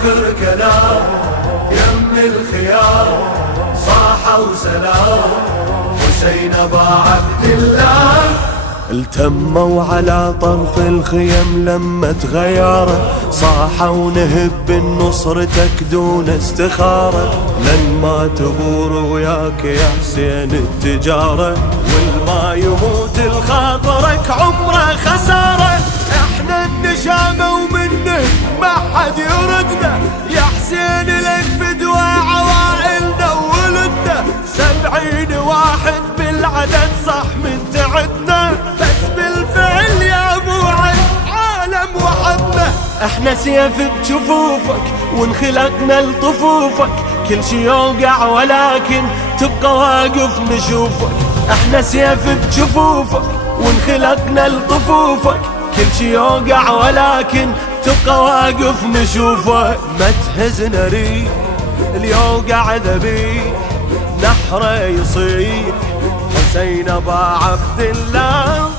آخر كلام يم الخيام صاحوا سلام حسين أبا عبد الله. التموا على طرف الخيم لما تغيره صاحوا نهب بنصرتك دون استخارة لن ما تغور وياك يا حسين التجارة والما يموت الخاطرك عمره خسارة. احنا النشامة ومنه ما حد يردنا يا حسين لك فدوى عوائلنا وولدنا 70 واحد بالعدد صح من تعدنا بس بالفعل يا ابو عالم وحدنا. احنا سيف بجفوفك وانخلقنا لطفوفك كل شي يوقع ولكن تبقى واقف نشوفك. احنا سيف بجفوفك وانخلقنا لطفوفك كل شي يوقع ولكن تبقى واقف نشوفك. ما تهزنا ريح اليوقع ذبيح نحره يصيح حسين أبا عبد الله.